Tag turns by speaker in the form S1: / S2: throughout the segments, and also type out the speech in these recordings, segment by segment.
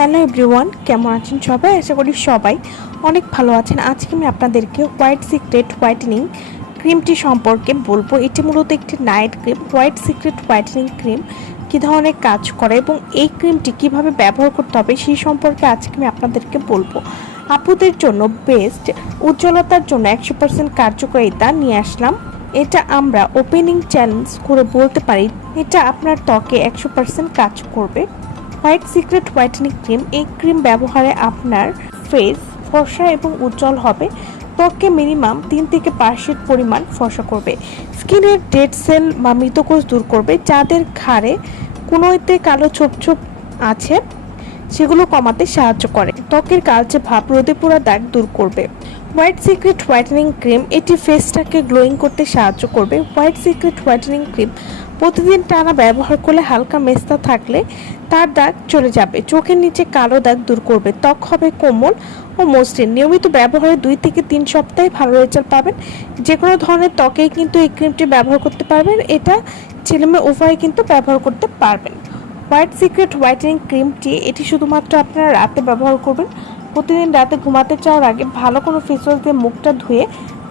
S1: Hello everyone, কেমন আছেন সবাই? আশা করি সবাই অনেক ভালো আছেন। আজকে আমি আপনাদেরকে হোয়াইট সিক্রেট হোয়াইটেনিং ক্রিমটি সম্পর্কে বলব। এটি মূলত একটি night cream, white secret whitening cream কী ধরনের কাজ করে এবং এই ক্রিমটি কীভাবে ব্যবহার করতে হবে সেই সম্পর্কে আজকে আমি আপনাদেরকে বলব। আপুদের জন্য বেস্ট, উজ্জ্বলতার জন্য একশো পার্সেন্ট কার্যকারিতা নিয়ে আসলাম। এটা আমরা ওপেনিং চ্যালেঞ্জ করে বলতে পারি। এটা আপনার ত্বকে একশো পার্সেন্ট কাজ করবে। হোয়াইট সিক্রেট হোয়াইটনিং ক্রিম, এই ক্রিম ব্যবহারে আপনার ফেস ফর্সা এবং উজ্জ্বল হবে। ত্বককে মিনিমাম তিন থেকে পাঁচ পরিমাণ ফর্সা করবে। স্কিনের ডেড সেল বা মৃতকোষ দূর করবে। যাদের ঘাড়ে কোনোতে কালো ছোপ ছোপ আছে। সেগুলো কমাতে সাহায্য করে। ত্বকের কালচে ভাব রোদে পোড়া দাগ দূর করবে। হোয়াইট সিক্রেট হোয়াইটেনিং ক্রিম এটি ফেসটাকে গ্লোয়িং করতে সাহায্য করবে। হোয়াইট সিক্রেট হোয়াইটেনিং ক্রিম প্রতিদিন টানা ব্যবহার করলে হালকা মেস্তা থাকলে তার দাগ চলে যাবে। চোখের নিচে কালো দাগ দূর করবে। ত্বক হবে কোমল ও মসৃণ। নিয়মিত ব্যবহারে দুই থেকে তিন সপ্তাহে ভালো রেজাল্ট পাবেন। যে কোনো ধরনের ত্বকেই কিন্তু এই ক্রিমটি ব্যবহার করতে পারবেন। এটা ছেলেমেয়ে উভয়ে কিন্তু ব্যবহার করতে পারবেন। হোয়াইট সিক্রেট হোয়াইটেনিং ক্রিমটি এটি শুধুমাত্র আপনারা রাতে ব্যবহার করবেন। প্রতিদিন রাতে ঘুমাতে চাওয়ার আগে ভালো কোনো ফেস ওয়াশ দিয়ে মুখটা ধুয়ে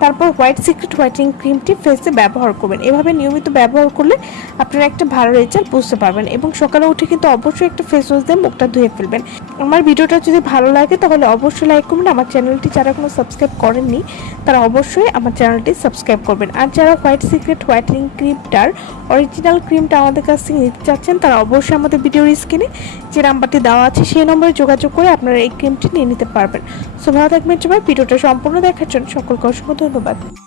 S1: তারপর হোয়াইট সিক্রেট হোয়াইটেনিং ক্রিমটি ফেসে ব্যবহার করবেন। এভাবে নিয়মিত ব্যবহার করলে আপনারা একটা ভালো রেজাল্ট বুঝতে পারবেন এবং সকালে উঠে কিন্তু অবশ্যই একটা ফেস ওয়াশ দিয়ে মুখটা ধুয়ে ফেলবেন। আমার ভিডিওটা যদি ভালো লাগে তাহলে অবশ্যই লাইক করবেন। আমার চ্যানেলটি যারা কোনো সাবস্ক্রাইব করেননি, তারা অবশ্যই আমার চ্যানেলটি সাবস্ক্রাইব করবেন। আর যারা হোয়াইট সিক্রেট হোয়াইটিং ক্রিমটার অরিজিনাল ক্রিমটা আমাদের কাছ থেকে নিতে চাচ্ছেন, তারা অবশ্যই আমাদের ভিডিওর স্ক্রিনে যে নাম্বারটি দেওয়া আছে, সেই নম্বরে যোগাযোগ করে আপনারা এই ক্রিমটি নিয়ে নিতে পারবেন। সো ভালো থাকবেন সবাই। ভিডিওটা সম্পূর্ণ দেখার জন্য সকলকে অসংখ্য ধন্যবাদ।